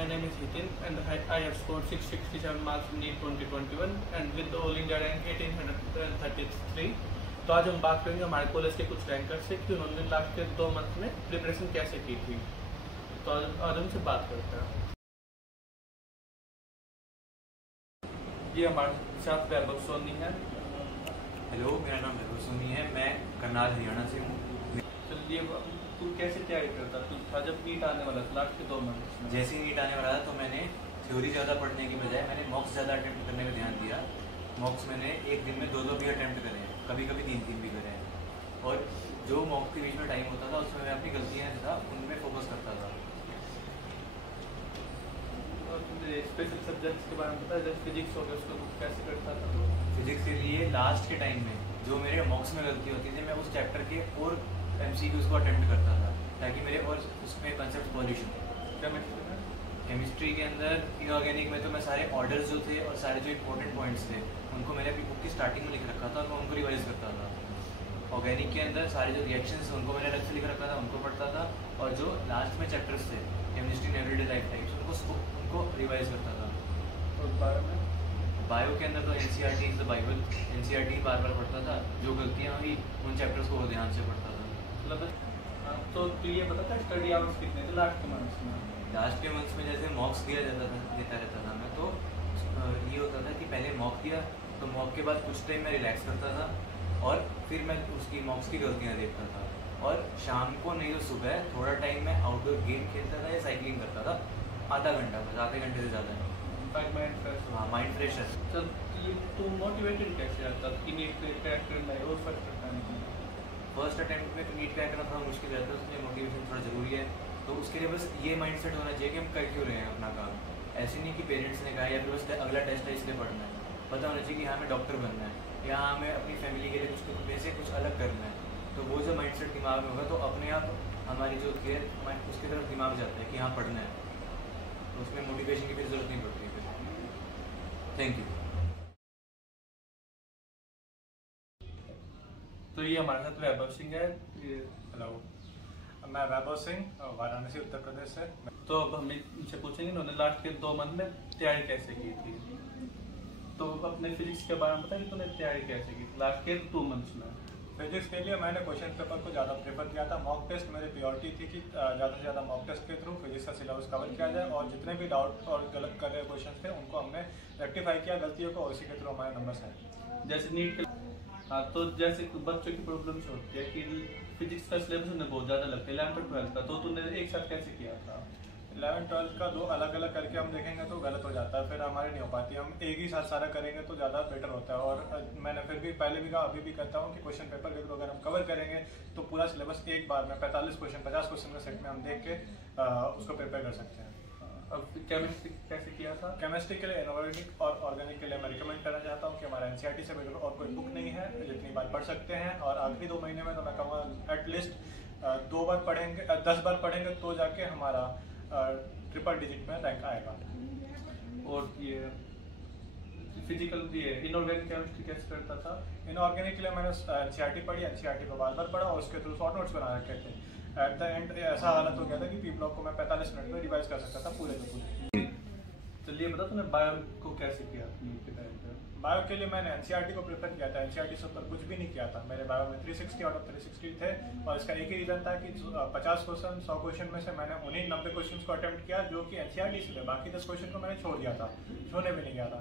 my name is Hitin and I have scored 667 marks in NEET 2021 and with the all India rank 1833. तो आज हम बात करेंगे हमारे कॉलेज के कुछ रैंकर्स से कि उन्होंने लास्ट के 2 मंथ में प्रिपरेशन कैसे की थी। तो आज उनसे बात करते हैं। ये हमारे साथ वैभव सोनी है। हेलो, मेरा नाम वैभव सोनी है। मैं करनाल हरियाणा से हूँ। चलिए, तू कैसे तैयारी करता था जब नीट आने वाला था लास्ट के 2 मंथ में? जैसे ही नीट आने वाला था तो मैंने थ्योरी ज़्यादा पढ़ने की बजाय मैंने मॉक्स ज़्यादा अटेम्प्ट करने में ध्यान दिया। मॉक्स मैंने एक दिन में 2 भी अटेम्प्ट करे हैं, कभी कभी 3 भी करे हैं। और जो मॉक्स के बीच में टाइम होता था उसमें मैं अपनी गलतियाँ था उनमें फोकस करता था। स्पेशल सब्जेक्ट्स के बारे में पता है, जैसे फिजिक्स हो गया उसको कैसे करता था? तो फिजिक्स के लिए लास्ट के टाइम में जो मेरे मॉक्स में गलती होती थी, मैं उस चैप्टर के और MCQs को अटेम्प्ट करता था ताकि मेरे और उसमें कंसेप्ट पॉल्यूशन। केमिस्ट्री के अंदर इनऑर्गेनिक में तो मैं सारे ऑर्डर्स जो थे और सारे जो इंपॉर्टेंट पॉइंट्स थे उनको मैंने अपनी बुक की स्टार्टिंग में लिख रखा था और मैं उनको रिवाइज करता था। ऑर्गेनिक के अंदर सारे जो रिएक्शंस उनको मैंने अलग से लिख रखा था, उनको पढ़ता था। और जो लास्ट में चैप्टर्स थे chemistry and everyday life types उनको रिवाइज करता था। और बायो के अंदर तो NCERT is the Bible, NCERT बार बार पढ़ता था। जो गलतियाँ हुई उन चैप्टर्स को ध्यान से पढ़ता था। तो ये पता था स्टडी आवर्स कितने थे लास्ट के मंथ्स में? लास्ट के मंथ्स में जैसे मॉक्स देता रहता था मैं, तो ये होता था कि पहले मॉक दिया तो मॉक के बाद कुछ टाइम मैं रिलैक्स करता था और फिर मैं उसकी मॉक्स की गलतियाँ देखता था। और शाम को नहीं तो सुबह थोड़ा टाइम मैं आउटडोर गेम खेलता था या साइकिलिंग करता था, आधा घंटा, बस आधे घंटे से ज़्यादा नहीं। Mind fresh. हाँ, माइंड फ्रेश है। चल, तू मोटिवेटेड कैसे रहता कि नीट क्रैक करना है और फर्स्ट करना है? फर्स्ट अटेम्प्ट में तो नीट क्रैक करना थोड़ा मुश्किल रहता है, उसमें मोटिवेशन थोड़ा ज़रूरी है। तो उसके लिए बस ये माइंडसेट होना चाहिए कि हम कर क्यों रहे हैं अपना काम। ऐसे नहीं कि पेरेंट्स ने कहा या फिर बस अगला टेस्ट है इसलिए पढ़ना है। पता होना चाहिए कि हाँ हमें डॉक्टर बनना है या हमें अपनी फैमिली के लिए कुछ वैसे कुछ अलग करना है। तो वो जो माइंडसेट दिमाग में होगा तो अपने आप हमारी जो होती है उसकी तरफ दिमाग जाता है कि हाँ पढ़ना है, तो उसमें मोटिवेशन की भी जरूरत नहीं पड़ती है। Thank you. तो ये हमारे साथ वैभव सिंह है। हेलो, मैं वैभव सिंह वाराणसी उत्तर प्रदेश से। तो अब हम इनसे पूछेंगे इन्होंने लास्ट के 2 मंथ में तैयारी कैसे की थी। तो अपने फिजिक्स के बारे में बताइए तूने तैयारी कैसे की थी लास्ट के 2 मंथ्स में? फिजिक्स के लिए मैंने क्वेश्चन पेपर को ज़्यादा प्रेफर किया था। मॉक टेस्ट मेरी प्रायोरिटी थी कि ज़्यादा से ज़्यादा मॉक टेस्ट के थ्रू फिजिक्स का सिलेबस कवर किया जाए और जितने भी डाउट और गलत कर रहे क्वेश्चन थे उनको हमने रेक्टिफाई किया गलतियों को, और इसी के थ्रू हमारे नंबर्स आए। जैसे नीट के हाँ, तो जैसे बच्चों की प्रॉब्लम्स होती है कि फिजिक्स का सिलेबस उन्हें बहुत ज़्यादा लगता है 11th और 12th का, तो तूने एक साथ कैसे किया था? 11th-12th का 2 अलग अलग करके हम देखेंगे तो गलत हो जाता है, फिर हमारी नहीं हो पाती। हम एक ही साथ सारा करेंगे तो ज़्यादा बेटर होता है। और मैंने फिर भी पहले भी कहा, अभी भी कहता हूँ कि क्वेश्चन पेपर के थ्रू अगर हम कवर करेंगे तो पूरा सिलेबस एक बार में 45 क्वेश्चन 50 क्वेश्चन के सेट में हम देख के उसको प्रिपेयर कर सकते हैं। अब केमिस्ट्री कैसे किया था? केमिस्ट्री के लिए इनऑर्गेनिक और ऑर्गेनिक के लिए मैं रिकमेंड करना चाहता हूँ कि हमारा NCERT से बेटर और कोई बुक नहीं है, जितनी बार पढ़ सकते हैं। और आखिरी 2 महीने में तो मैं कहूँगा एटलीस्ट 2 बार पढ़ेंगे, 10 बार पढ़ेंगे तो जाके हमारा ट्रिपल डिजिट में रैंक आएगा। और ये फिजिकल ये इनऑर्गेनिक केमिस्ट्री कैसे करता था? इनऑर्गेनिक के लिए मैंने NCERT पढ़ी, NCERT को बार बार पढ़ा और उसके थ्रू शॉर्ट नोट्स बना रखे थे। एट द एंड ऐसा हालत हो गया था कि P ब्लॉक को मैं 45 मिनट में रिवाइज कर सकता था पूरे के पूरे। चलिए बता, तूने बायो को कैसे किया के टाइम पे? बायो के लिए मैंने NCERT को प्रेफर किया था। NCERT से ऊपर कुछ भी नहीं किया था। मेरे बायो में 360 आउट ऑफ 360 थे और इसका एक ही रीजन था कि 50 क्वेश्चन 100 क्वेश्चन में से मैंने उन्हीं 90 क्वेश्चन को अटेम्प्ट किया जो कि NCERT से थे। बाकी 10 क्वेश्चन को मैंने छोड़ दिया था, छोड़ने भी नहीं गया था।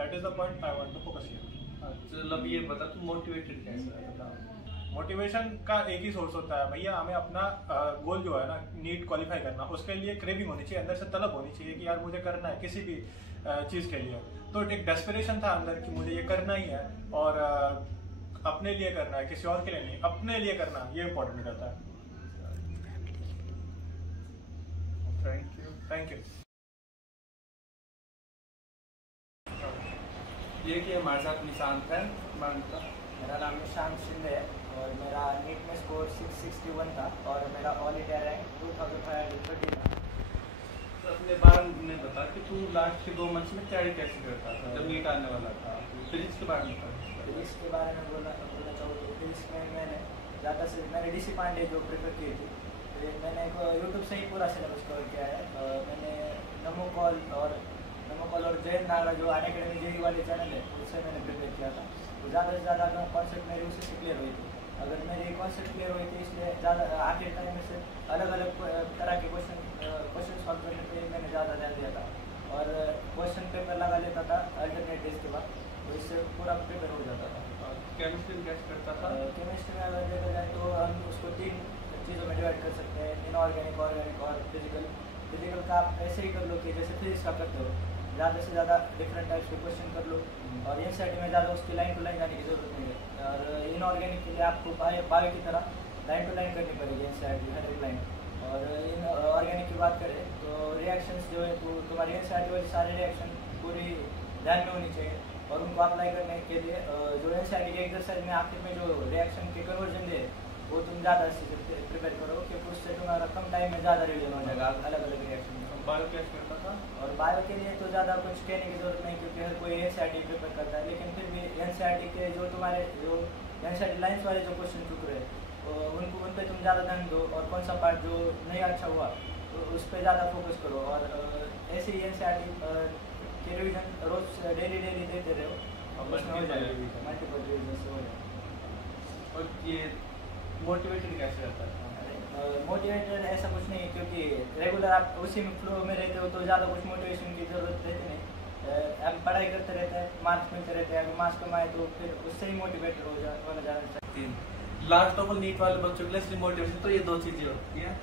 That is the point I want to focus here. चल, अब ये बता तू मोटिवेटेड कैसे रहता? मोटिवेशन का एक ही सोर्स होता है भैया, हमें अपना गोल जो है ना नीट क्वालिफाई करना, उसके लिए क्रेविंग होनी चाहिए, अंदर से तलब होनी चाहिए कि यार मुझे करना है किसी भी चीज़ के लिए। तो एक डेस्परेशन था अंदर कि मुझे ये करना ही है और अपने लिए करना है, किसी और के लिए नहीं, अपने लिए करना, ये इम्पोर्टेंट रहता है। Thank you. ये कि हमारे साथ निशांत है। मेरा नाम निशांत शिंदे है और मेरा नीट में स्कोर 661 था और मेरा ऑल इंडिया रैंक 2530 था। तो अपने बारे में बता कि तू लास्ट के 2 मंथ्स में तैयारी कैसे करता था जब नीट आने वाला था? फिजिक्स के बारे में बता। फिजिक्स के बारे में बोलना चाहूँ तो फिजिक्स में मैंने DC पांडे जो प्रेफर की थी, तो मैंने यूट्यूब से ही पूरा सिलेबस कवर किया है। मैंने नमोकॉल और जैन नागा जो अनअकैडमी जेई वाले चैनल है उससे मैंने प्रिपेयर किया था। तो ज़्यादा से ज़्यादा कॉन्सेप्ट मेरी उसी से क्लियर हुई थी। अगर मेरी कॉन्सेप्ट क्लियर हुई थी इसलिए ज़्यादा आखिर टाइम में से अलग अलग तरह के क्वेश्चन सॉल्व करने पे मैंने ज़्यादा ध्यान दिया था और क्वेश्चन पेपर लगा लेता था अल्टरनेट डेज के बाद, तो इससे पूरा पेपर हो जाता था। केमिस्ट्री कैसे करता था? केमिस्ट्री में अगर देखा जाए तो हम उसको 3 चीज़ों में डिवाइड कर सकते हैं, इनऑर्गेनिक, ऑर्गेनिक और फिजिकल। फिजिकल का आप ऐसे ही कर लो कि जैसे फिजिक्स का करते हो, ज़्यादा से ज़्यादा डिफरेंट टाइप्स के क्वेश्चन कर लो और एनसीईआरटी में ज़्यादा उसकी लाइन टू लाइन जाने की जरूरत नहीं है। और इनऑर्गेनिक के लिए आपको बायो की तरह लाइन टू लाइन करनी पड़ेगी एनसीईआरटी हर एक लाइन। और इन ऑर्गेनिक की बात करें तो रिएक्शंस जो है तो तुम्हारी एनसीईआरटी वाली सारे रिएक्शन पूरी ध्यान में होनी चाहिए और उनको अप्लाई करने के लिए जो एनसीईआरटी के एक्सरसाइज में आखिर में जो रिएक्शन के कन्वर्जन दे वो तुम ज़्यादा से प्रिपेयर करो क्योंकि उससे तुम्हारा कम टाइम में ज़्यादा रिविजन हो जाएगा अलग अलग रिएक्शन। बायो कैसे करता था? और बायो के लिए तो ज़्यादा कुछ कहने की जरूरत नहीं क्योंकि हर कोई एनसीईआरटी प्रिपेयर करता है, लेकिन फिर भी एनसीईआरटी के जो तुम्हारे जो एनसीईआरटी लाइन्स वाले जो क्वेश्चन चुक रहे तो उन पर तुम ज़्यादा ध्यान दो और कौन सा पार्ट जो नहीं अच्छा हुआ तो उस पर ज़्यादा फोकस करो और ऐसे ही एनसीईआरटी के रिविजन रोज डेली देते रहो उसमें हो जाएगा मल्टीपल रिविजन से हो जाएगा। और ये मोटिवेटेड कैसे रहता था? मोटिवेटेड ऐसा कुछ नहीं क्योंकि रेगुलर आप उसी में फ्लो में रहते हो तो ज़्यादा कुछ मोटिवेशन की ज़रूरत रहती नहीं। हम पढ़ाई करते रहते हैं, मार्क्स मिलते रहते हैं, अगर मार्क्स कमाए तो फिर उससे ही मोटिवेटेड होना जाना चाहिए। लास्ट ऑफ ऑल नीट वाले बच्चों के लिए मोटिवेशन तो ये 2 चीज़ें होती हैं।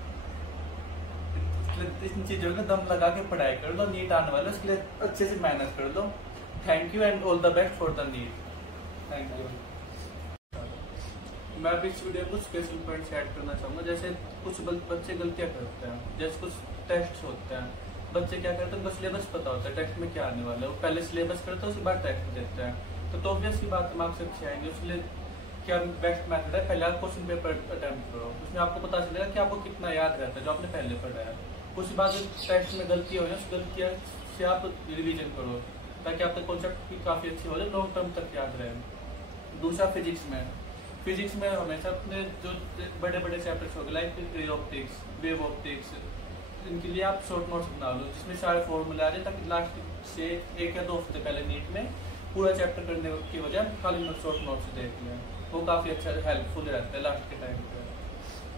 इन चीज़ों में दम लगा के पढ़ाई कर लो, नीट आने वाले उसके लिए अच्छे से मेहनत कर लो। Thank you and all the best for the NEET. Thank you. मैं भी इस वीडियो में कुछ स्पेशल पॉइंट्स ऐड करना चाहूँगा। जैसे कुछ बच्चे गलतियाँ करते हैं, जैसे कुछ टेस्ट होते हैं, बच्चे क्या करते हैं उनको सिलेबस पता होता है टेस्ट में क्या आने वाला है, वो पहले सिलेबस करते हैं उसके बाद टेस्ट देते हैं। तो ऑब्वियस की बात मार्क्स अच्छे आएंगे। उसके लिए क्या बेस्ट मेथड है, पहले आप क्वेश्चन पेपर अटेम्प्ट करो, उसमें आपको पता चलेगा कि आपको कितना याद रहता है जो आपने पहले पढ़ा है। उसके बाद जो टेस्ट में गलती हो उस गलतियाँ से आप रिविजन करो ताकि आपका कॉन्सेप्ट भी काफ़ी अच्छी हो जाए, लॉन्ग टर्म तक याद रहे। दूसरा फिजिक्स में हमेशा अपने जो बड़े बड़े चैप्टर्स हो गए like ray optics, wave optics, इनके लिए आप शॉर्ट नोट्स बना लो जिसमें सारे फॉर्मूले आ जाए ताकि लास्ट से 1 या 2 हफ्ते पहले नीट में पूरा चैप्टर करने की वजह खाली शॉर्ट नोट्स देख लें, वो काफ़ी अच्छा हेल्पफुल रहता है लास्ट के टाइम पे।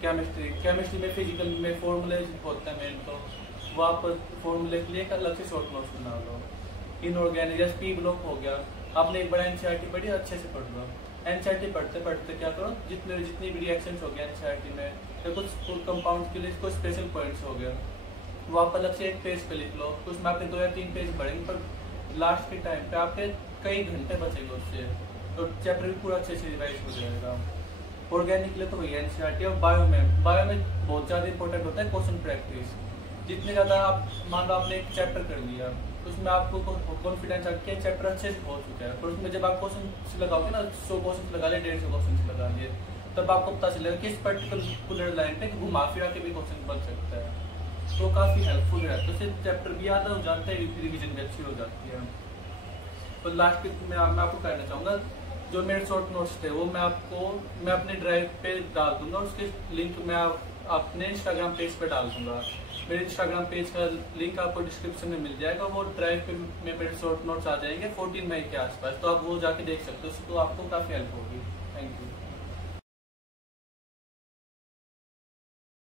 केमिस्ट्री में फिजिकल में फॉर्मूले होते हैं मेन, तो वो आप फॉर्मूले के लिए एक अलग से शॉर्ट नोट्स बना लो। इनऑर्गेनिक जैसे पी ब्लॉक हो गया, आपने एक बड़ा एनसीईआरटी पढ़ी अच्छे से पढ़ लो। एनसीईआरटी पढ़ते पढ़ते क्या करो, जितनी भी रिएक्शंस हो गए एनसीईआरटी में या कुछ कंपाउंड के लिए कुछ स्पेशल पॉइंट्स हो गए वो आप अलग से एक पेज पे लिख लो। उसमें आपके 2 या 3 पेज बढ़ेंगे पर लास्ट के टाइम पे आपके कई घंटे बचेंगे उससे, तो चैप्टर भी पूरा अच्छे से रिवाइज हो जाएगा। ऑर्गेनिक के लिए तो वही एनसीईआरटी। और बायो में बहुत ज़्यादा इंपॉर्टेंट होता है क्वेश्चन प्रैक्टिस। जितने ज़्यादा आप मान लो आपने एक चैप्टर कर लिया उसमें आपको कॉन्फिडेंस आके चैप्टर अच्छे से हो चुका है, पर उसमें जब आप क्वेश्चन लगाओगे ना 100 क्वेश्चन लगा लिए 150 क्वेश्चन लगा लिए तब आपको पता चलेगा कि इस पर्टिकुलर लाइन पे घुमा फिरा के भी क्वेश्चन बन सकता है, तो काफ़ी हेल्पफुल रहता है। उससे चैप्टर भी याद हो जाता है, रिविजन भी अच्छी हो जाती है। तो लास्ट में मैं आपको कहना चाहूँगा जो मेरे शॉर्ट नोट्स थे वो मैं अपने ड्राइव पे डाल दूंगा, उसके लिंक मैं अपने इंस्टाग्राम पेज पे डाल दूंगा। मेरे इंस्टाग्राम पेज का लिंक आपको डिस्क्रिप्शन में मिल जाएगा, वो ड्राइव पे में मेरे शॉर्ट नोट्स आ जाएंगे 14 मई के आसपास, तो आप वो जाके देख सकते हो, तो आपको काफ़ी हेल्प होगी। Thank you.